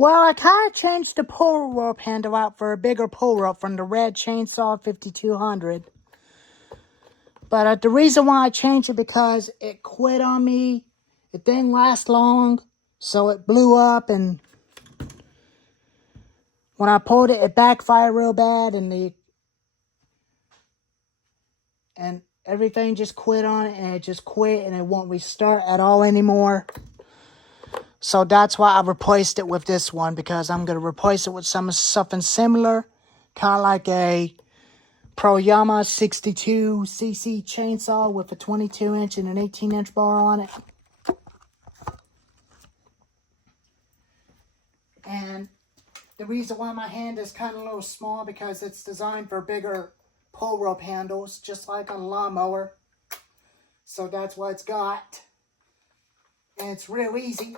Well, I kind of changed the pull rope handle out for a bigger pull rope from the red chainsaw 5200. But the reason why I changed it because it quit on me. It didn't last long, so it blew up, and when I pulled it, it backfired real bad, and everything just quit on it, and it just quit, and it won't restart at all anymore. So that's why I replaced it with this one, because I'm going to replace it with something similar, kind of like a Pro-Yama 62cc chainsaw with a 22-inch and an 18-inch bar on it. And the reason why my hand is kind of a little small, because it's designed for bigger pull rope handles, just like on a lawnmower. So that's what it's got. And it's real easy.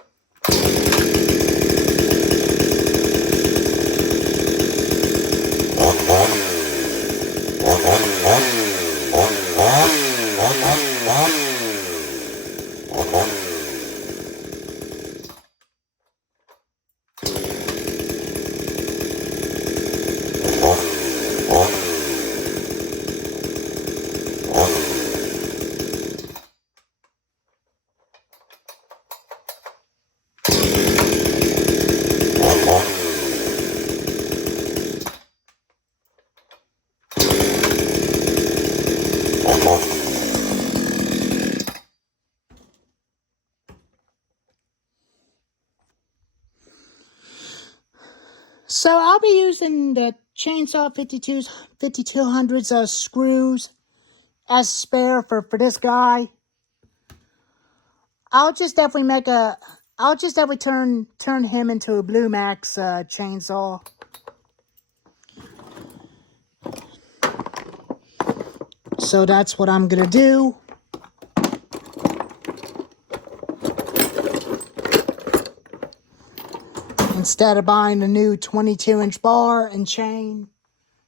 So I'll be using the chainsaw 5200's screws as spare for this guy. I'll just definitely turn him into a Blue Max chainsaw. So that's what I'm gonna do. Instead of buying a new 22-inch bar and chain,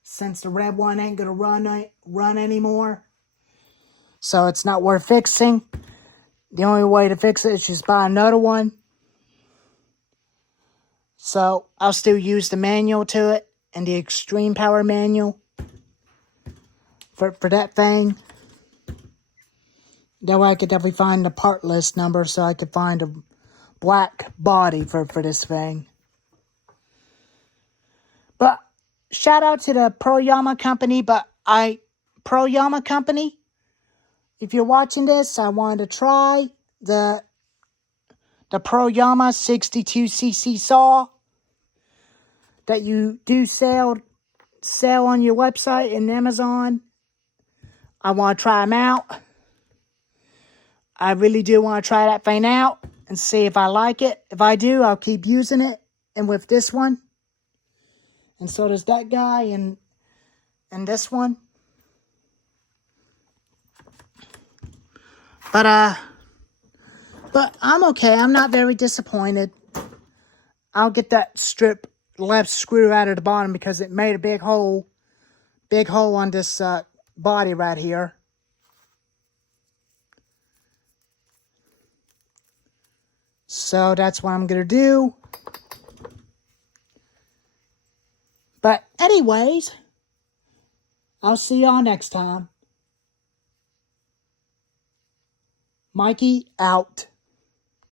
since the red one ain't gonna run anymore, so it's not worth fixing. The only way to fix it is just buy another one. So I'll still use the manual to it and the extreme power manual for that thing. That way I could definitely find the part list number, so I could find a black body for this thing. But shout out to the Pro-Yama company. Pro-Yama company, if you're watching this, I wanted to try the Pro-Yama 62cc saw that you do sell on your website and Amazon. I want to try them out. I really do want to try that thing out and see if I like it. If I do, I'll keep using it. And with this one, and so does that guy, and this one. But I'm okay. I'm not very disappointed. I'll get that left screw out of the bottom because it made a big hole on this body right here. So that's what I'm going to do. But anyways, I'll see y'all next time. Mikey out.